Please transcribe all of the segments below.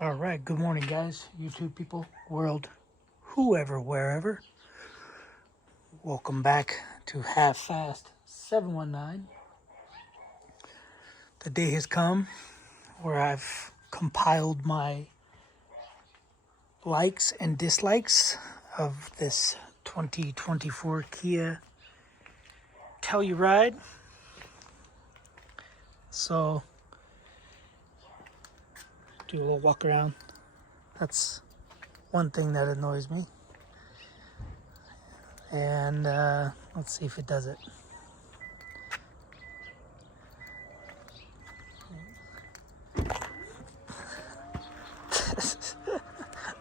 All right, good morning, guys, YouTube people, world, whoever, wherever. Welcome back to Half Fast 719. The day has come where I've compiled my likes and dislikes of this 2024 Kia Telluride. So, do a little walk around. That's one thing that annoys me. And let's see if it does it.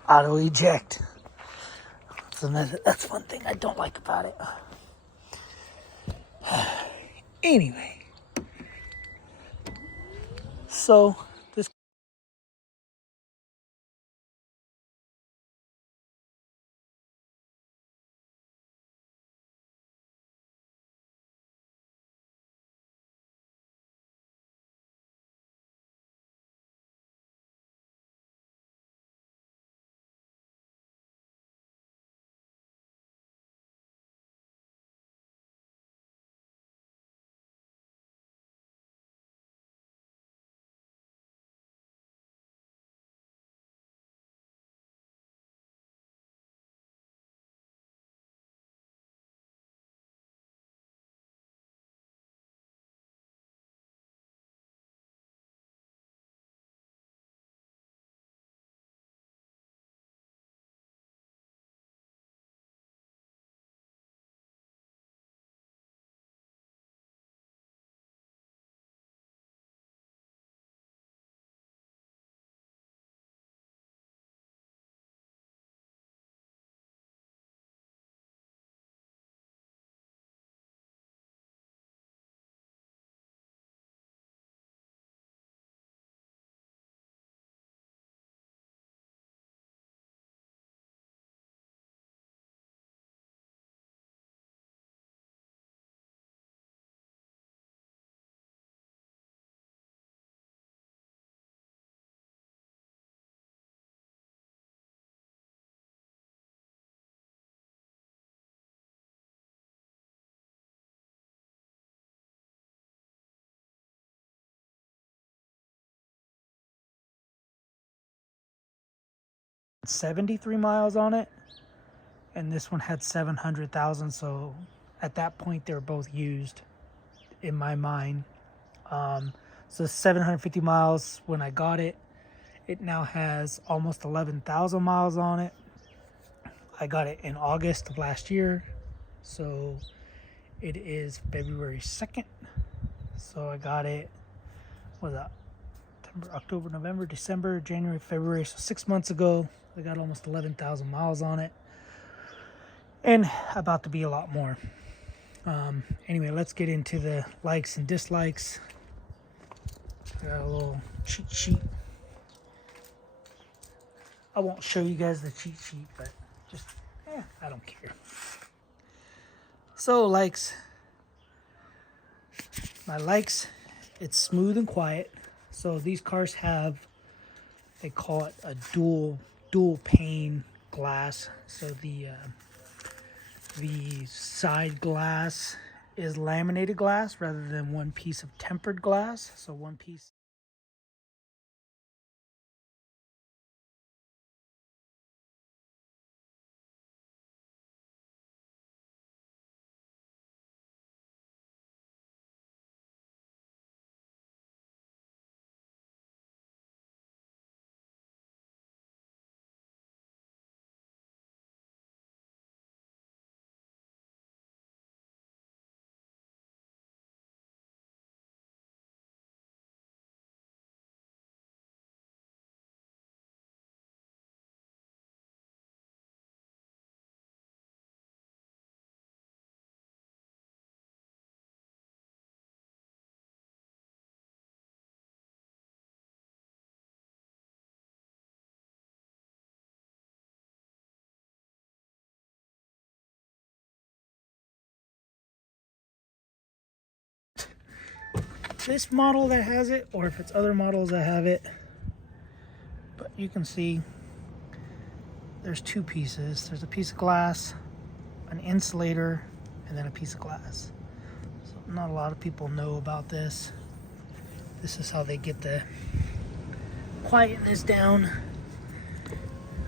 Auto eject. So that's one thing I don't like about it. Anyway, so this had 73 miles on it, and this one had 700,000. So at that point, they were both used in my mind. So 750 miles when I got it. It now has almost 11,000 miles on it. I got it in August of last year, so it is February 2nd. So I got it, what was that? September, October, November, December, January, February. So 6 months ago, I got almost 11,000 miles on it, and about to be a lot more. Anyway, let's get into the likes and dislikes. I got a little cheat sheet. I won't show you guys the cheat sheet, but just, I don't care. So likes, my likes, it's smooth and quiet. So these cars have, they call it a dual pane glass. So the side glass is laminated glass rather than one piece of tempered glass. So one piece. This model that has it, or if it's other models that have it, but you can see there's two pieces. There's a piece of glass, an insulator, and then a piece of glass. So not a lot of people know about this. This is how they get the quietness down.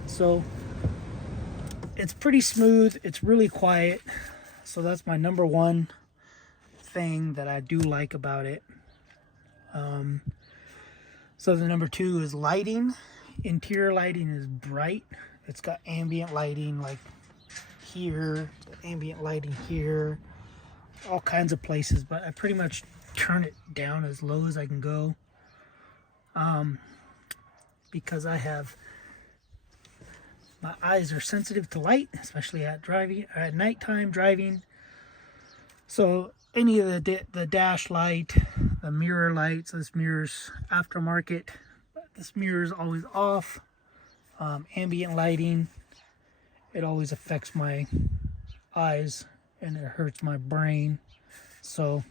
So it's pretty smooth. It's really quiet. So that's my number one thing that I do like about it. So the number two is lighting. Interior lighting is bright. It's got ambient lighting like here, ambient lighting here, all kinds of places, but I pretty much turn it down as low as I can go, because my eyes are sensitive to light, especially at nighttime driving. So any of the dash light, the mirror lights, this mirror's aftermarket, but this mirror is always off. Ambient lighting, it always affects my eyes and it hurts my brain. So,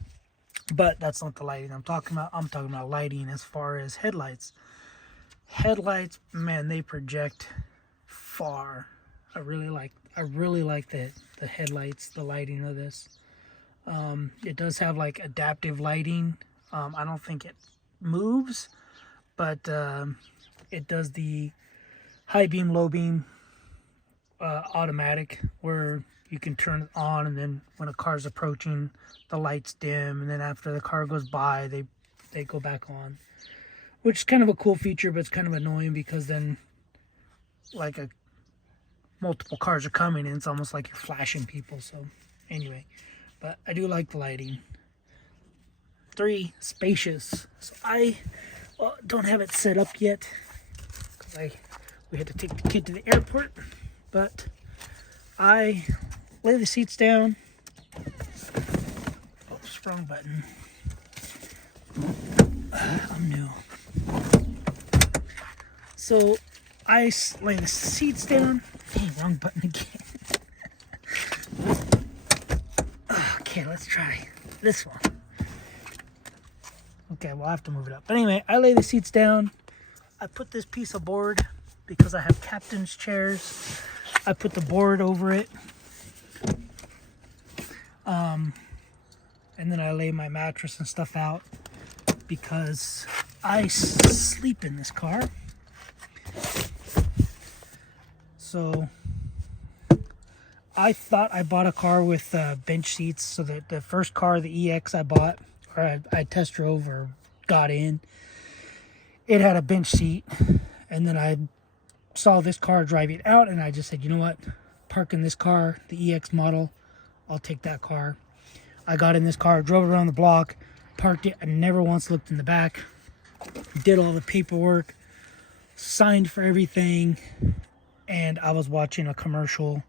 but that's not the lighting I'm talking about. I'm talking about lighting as far as headlights. Headlights, man, they project far. I really like the headlights, the lighting of this. It does have like adaptive lighting. I don't think it moves, but it does the high beam, low beam, automatic, where you can turn it on, and then when a car's approaching, the lights dim, and then after the car goes by, they go back on, which is kind of a cool feature, but it's kind of annoying because then like multiple cars are coming and it's almost like you're flashing people. So anyway, but I do like the lighting. 3, spacious. So I don't have it set up yet because we had to take the kid to the airport, but I lay the seats down. Oops, wrong button. I'm new. So I lay the seats down. Dang, wrong button again. Okay, let's try this one. Okay, we'll have to move it up. But anyway, I lay the seats down. I put this piece of board, because I have captain's chairs, I put the board over it. And then I lay my mattress and stuff out because I sleep in this car. So I thought I bought a car with bench seats. So that the first car, the EX I bought, or I test drove or got in, it had a bench seat. And then I saw this car driving out, and I just said, you know what, parking this car, the EX model, I'll take that car. I got in this car, drove it around the block, parked it. I never once looked in the back, did all the paperwork, signed for everything, and I was watching a commercial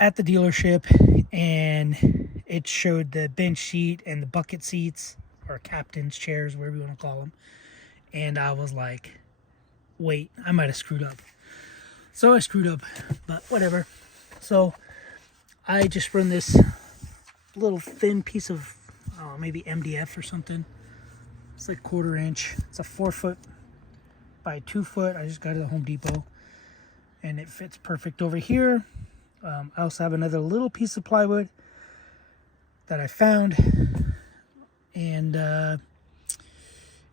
at the dealership, and it showed the bench seat and the bucket seats, or captain's chairs, whatever you want to call them. And I was like, wait, I might have screwed up. So I screwed up, but whatever. So I just run this little thin piece of maybe MDF or something. It's like 1/4 inch. It's a 4 foot by 2 foot. I just got it at Home Depot, and it fits perfect over here. I also have another little piece of plywood that I found, and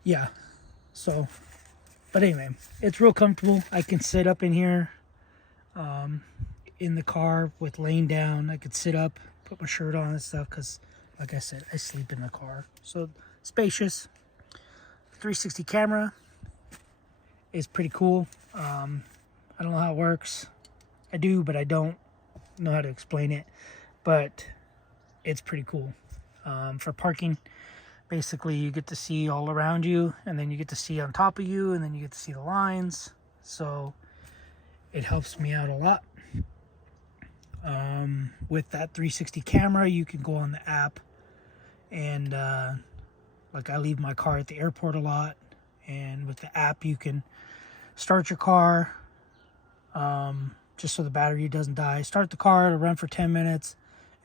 yeah, so, but anyway, it's real comfortable. I can sit up in here in the car with laying down. I could sit up, put my shirt on and stuff, because like I said, I sleep in the car. So spacious. 360 camera is pretty cool. I don't know how it works. I do, but I don't know how to explain it, but it's pretty cool. For parking, basically you get to see all around you, and then you get to see on top of you, and then you get to see the lines. So it helps me out a lot. With that 360 camera, you can go on the app, and like I leave my car at the airport a lot, and with the app you can start your car, just so the battery doesn't die. Start the car, it'll run for 10 minutes,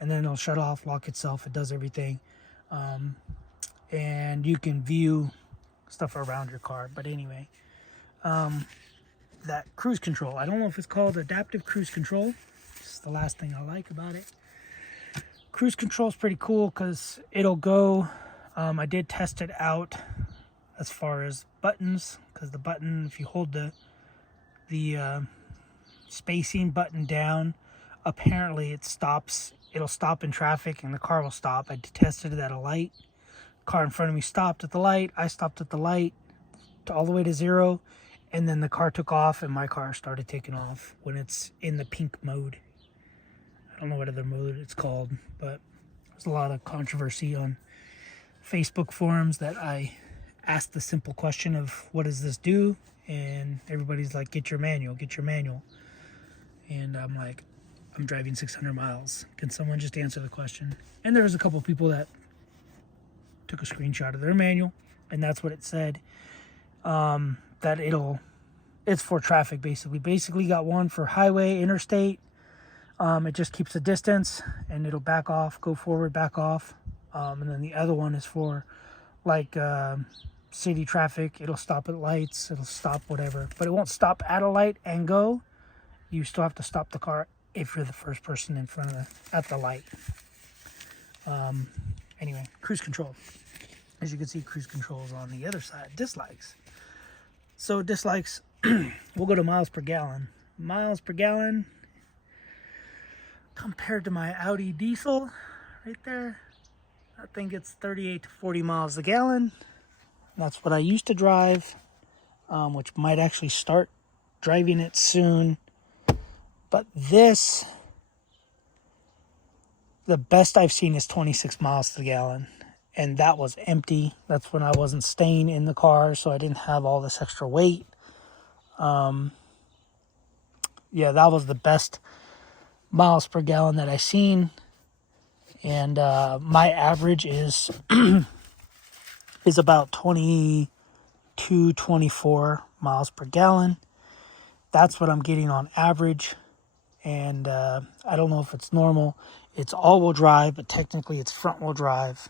and then it'll shut off, lock itself. It does everything. And you can view stuff around your car. But anyway, that cruise control. I don't know if it's called adaptive cruise control. It's the last thing I like about it. Cruise control is pretty cool because it'll go. I did test it out as far as buttons, because the button, if you hold the spacing button down, apparently it stops. It'll stop in traffic and the car will stop. I tested it at a light. Car in front of me stopped at the light. I stopped at the light all the way to 0, and then the car took off and my car started taking off when it's in the pink mode. I don't know what other mode it's called, but there's a lot of controversy on Facebook forums that I asked the simple question of what does this do, and everybody's like, get your manual, get your manual. And I'm like, I'm driving 600 miles. Can someone just answer the question? And there was a couple people that took a screenshot of their manual, and that's what it said. That it's for traffic, basically got one for highway, interstate. It just keeps a distance and it'll back off, go forward, back off. And then the other one is for like city traffic. It'll stop at lights, it'll stop whatever, but it won't stop at a light and go. You still have to stop the car if you're the first person in front of at the light. Anyway, cruise control. As you can see, cruise control is on the other side. Dislikes. So dislikes, we'll go to miles per gallon. Miles per gallon compared to my Audi diesel right there, I think it's 38 to 40 miles a gallon. That's what I used to drive, which might actually start driving it soon. But this, the best I've seen is 26 miles to the gallon. And that was empty. That's when I wasn't staying in the car, so I didn't have all this extra weight. Yeah, that was the best miles per gallon that I seen. And my average is is about 22, 24 miles per gallon. That's what I'm getting on average. And I don't know if it's normal. It's all-wheel drive, but technically it's front-wheel drive.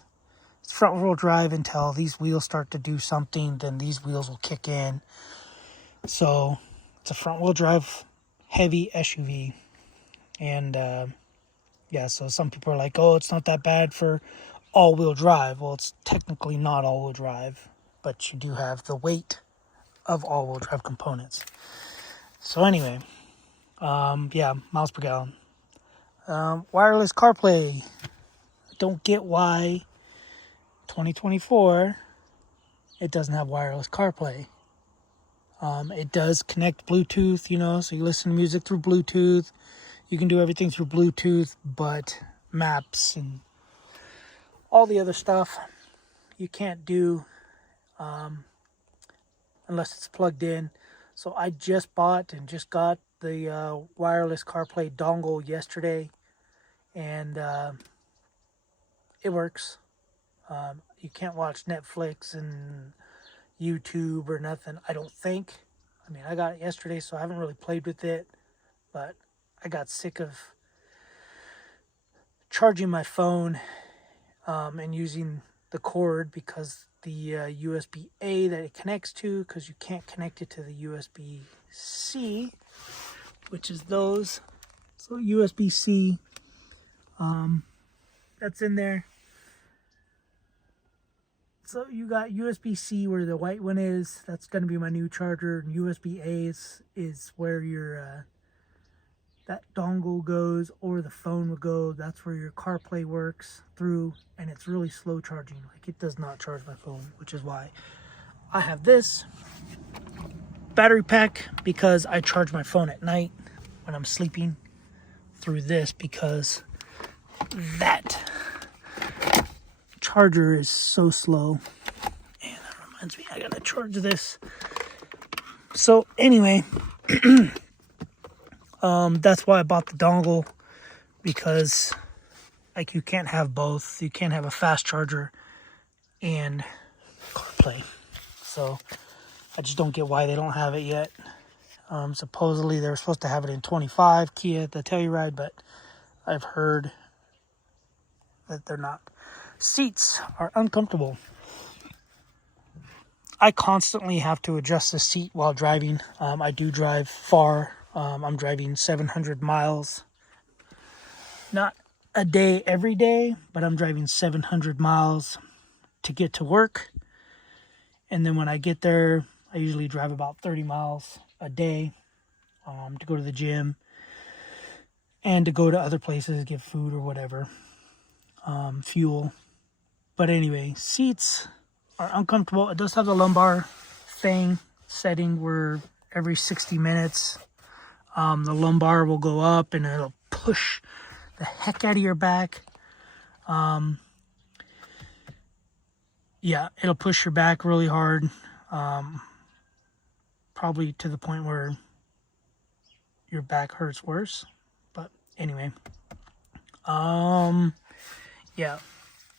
It's front-wheel drive until these wheels start to do something, then these wheels will kick in. So it's a front-wheel drive heavy SUV. And yeah, so some people are like, oh, it's not that bad for all-wheel drive. Well, it's technically not all-wheel drive, but you do have the weight of all-wheel drive components. So anyway, yeah, miles per gallon. Wireless CarPlay. I don't get why 2024 it doesn't have wireless CarPlay. It does connect Bluetooth, you know, so you listen to music through Bluetooth. You can do everything through Bluetooth, but maps and all the other stuff you can't do unless it's plugged in. So I just bought and just got the wireless CarPlay dongle yesterday, and it works. You can't watch Netflix and YouTube or nothing, I don't think. I mean, I got it yesterday, so I haven't really played with it, but I got sick of charging my phone and using the cord, because the USB-A that it connects to, because you can't connect it to the USB-C, which is those. So USB-C, that's in there. So you got USB-C where the white one is. That's going to be my new charger. And USB-A is where your that dongle goes, or the phone would go. That's where your CarPlay works through, and it's really slow charging. Like, it does not charge my phone, which is why I have this battery pack, because I charge my phone at night when I'm sleeping through this, because that charger is so slow. And that reminds me, I gotta charge this. So anyway, that's why I bought the dongle, because like you can't have both. You can't have a fast charger and CarPlay. So I just don't get why they don't have it yet. Supposedly they were supposed to have it in 25 Kia, the Telluride, but I've heard that they're not. Seats are uncomfortable. I constantly have to adjust the seat while driving. I do drive far. I'm driving 700 miles. Not a day every day, but I'm driving 700 miles to get to work. And then when I get there, I usually drive about 30 miles a day to go to the gym and to go to other places, get food or whatever, fuel. But anyway, seats are uncomfortable. It does have the lumbar thing setting where every 60 minutes the lumbar will go up and it'll push the heck out of your back. Yeah, it'll push your back really hard, probably to the point where your back hurts worse. But anyway, yeah.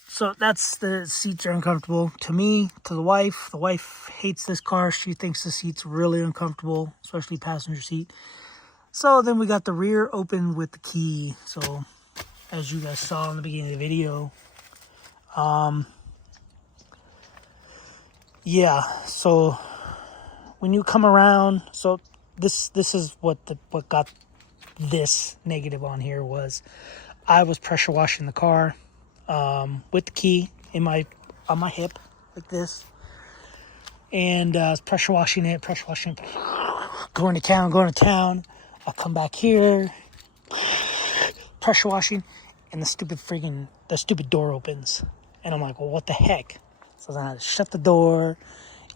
So that's, the seats are uncomfortable to me, to the wife. The wife hates this car. She thinks the seat's really uncomfortable, especially passenger seat. So then we got the rear open with the key. So as you guys saw in the beginning of the video, yeah, so when you come around, so this is what got this negative on here was I was pressure washing the car with the key on my hip like this, and I was pressure washing it, going to town. I'll come back here, pressure washing, and the stupid door opens, and I'm like, well, what the heck? So then I had to shut the door,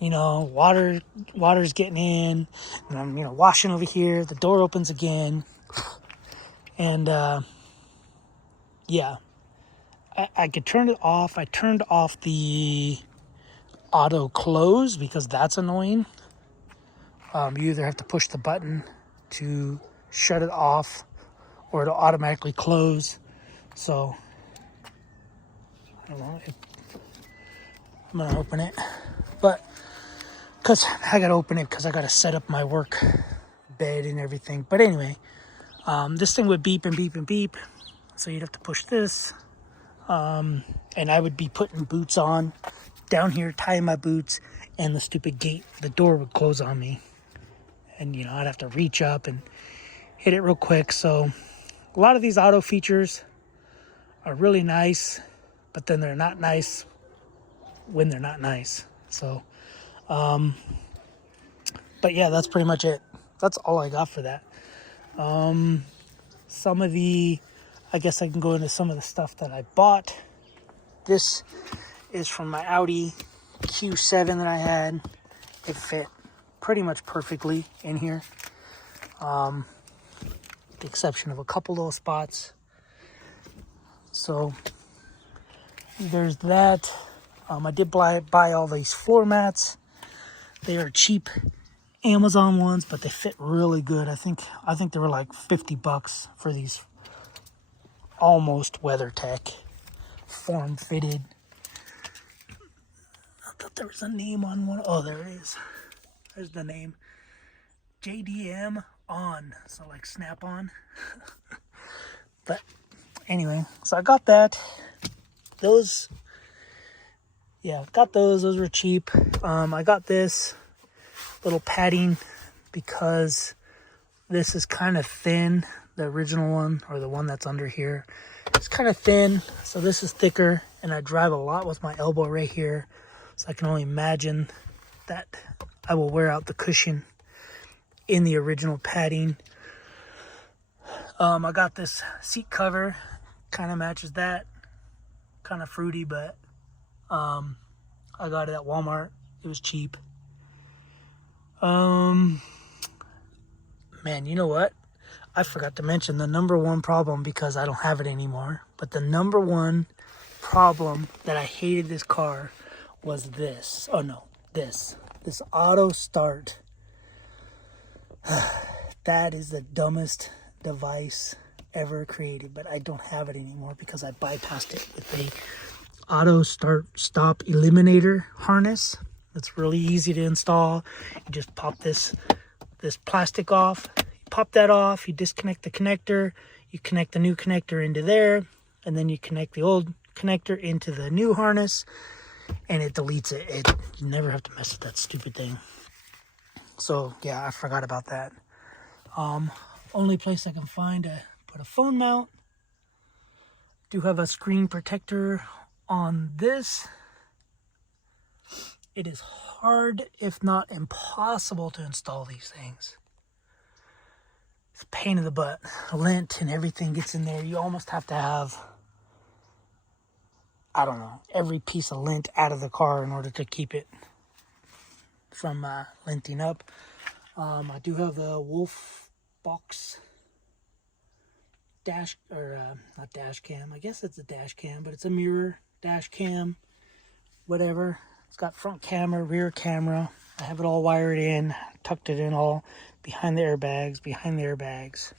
water's getting in, and I'm, washing over here, the door opens again, and, yeah, I could turn it off. I turned off the auto close because that's annoying. You either have to push the button to shut it off or it'll automatically close. So, I don't know if I'm going to open it, but because I got to open it because I got to set up my work bed and everything. But anyway, this thing would beep and beep and beep. So you'd have to push this. And I would be putting boots on down here, tying my boots, and the stupid gate, the door would close on me. And, I'd have to reach up and hit it real quick. So a lot of these auto features are really nice, but then they're not nice when they're not nice. So, but yeah, that's pretty much it. That's all I got for that. I guess I can go into some of the stuff that I bought. This is from my Audi Q7 that I had. It fit pretty much perfectly in here. With the exception of a couple little spots. So there's that. I did buy all these floor mats. They are cheap Amazon ones, but they fit really good. I think they were like $50 for these almost WeatherTech form fitted. I thought there was a name on one. Oh, there it is. There's the name. JDM on. So like snap on. But anyway, so I got that. Those were cheap. I got this little padding because this is kind of thin. The original one, or the one that's under here, it's kind of thin, so this is thicker, and I drive a lot with my elbow right here, so I can only imagine that I will wear out the cushion in the original padding. I got this seat cover, kind of matches that, kind of fruity, but I got it at Walmart. It was cheap. Man, you know what? I forgot to mention the number one problem, because I don't have it anymore, but the number one problem that I hated this car was this. Oh no, this auto start. That is the dumbest device ever created, but I don't have it anymore because I bypassed it with a auto start stop eliminator harness. It's really easy to install. You just pop this plastic off. Pop that off, you disconnect the connector, you connect the new connector into there, and then you connect the old connector into the new harness, and it deletes it. You never have to mess with that stupid thing. So yeah, I forgot about that. Only place I can find to put a phone mount. Do have a screen protector on this. It is hard, if not impossible, to install these things. It's a pain in the butt. Lint and everything gets in there. You almost have to have, I don't know, every piece of lint out of the car in order to keep it from linting up. I do have the Wolf box dash, or not dash cam. I guess it's a dash cam, but it's a mirror dash cam, whatever. It's got front camera, rear camera. I have it all wired in, tucked it in all behind the airbags,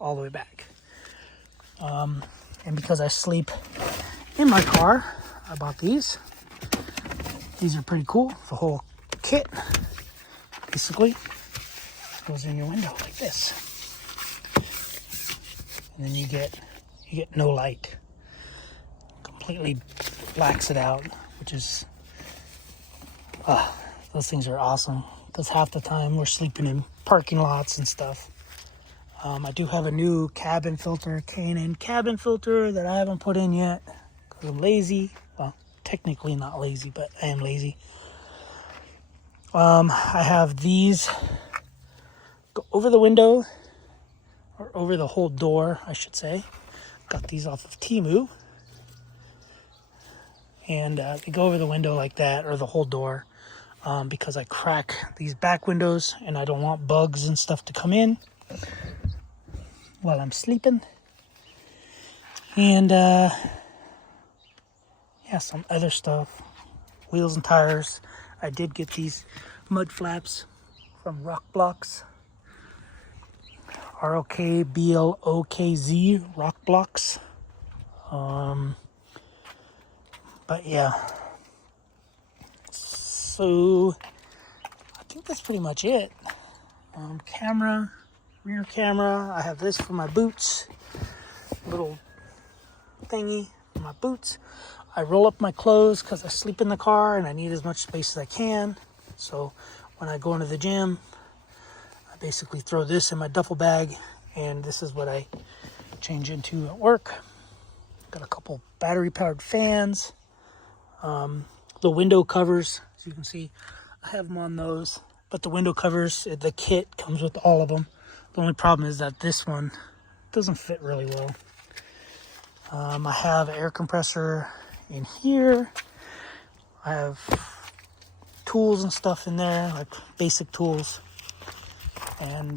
all the way back. And because I sleep in my car, I bought these. These are pretty cool. The whole kit, basically, goes in your window like this. And then you get no light. Completely blacks it out, which is, those things are awesome. Because half the time we're sleeping in parking lots and stuff. I do have a new cabin filter, K&N cabin filter that I haven't put in yet because I'm lazy. Well, technically not lazy, but I am lazy. I have these go over the window, or over the whole door, I should say. Got these off of Temu. And they go over the window like that, or the whole door, because I crack these back windows and I don't want bugs and stuff to come in while I'm sleeping. And yeah, some other stuff, wheels and tires. I did get these mud flaps from ROKBLOKZ, ROKBLOKZ, ROKBLOKZ. But yeah, so I think that's pretty much it. Camera, rear camera. I have this for my boots, little thingy for my boots. I roll up my clothes because I sleep in the car and I need as much space as I can. So when I go into the gym, I basically throw this in my duffel bag, and this is what I change into at work. Got a couple battery powered fans. The window covers, as you can see, I have them on those. But the window covers, the kit comes with all of them. The only problem is that this one doesn't fit really well. I have an air compressor in here. I have tools and stuff in there, like basic tools. And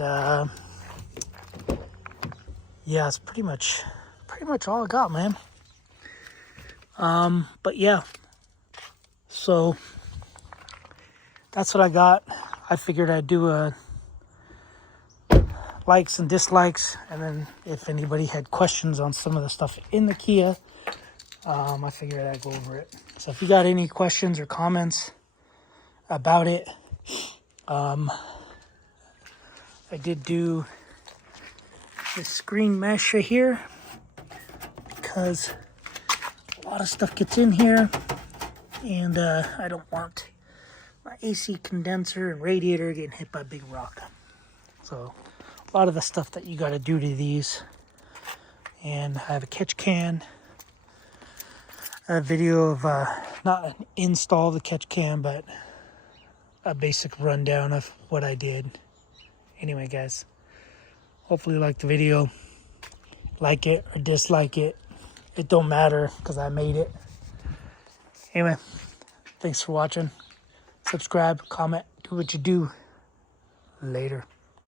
yeah, it's pretty much all I got, man. But yeah, so that's what I got. I figured I'd do a likes and dislikes, and then if anybody had questions on some of the stuff in the Kia, I figured I'd go over it. So if you got any questions or comments about it, I did do this screen mesh right here because a lot of stuff gets in here, and I don't want my AC condenser and radiator getting hit by a big rock. So a lot of the stuff that you got to do to these. And I have a catch can, a video of not an install of the catch can, but a basic rundown of what I did. Anyway, guys, hopefully you liked the video. Like it or dislike it, it don't matter because I made it. Anyway, thanks for watching. Subscribe, comment, do what you do. Later.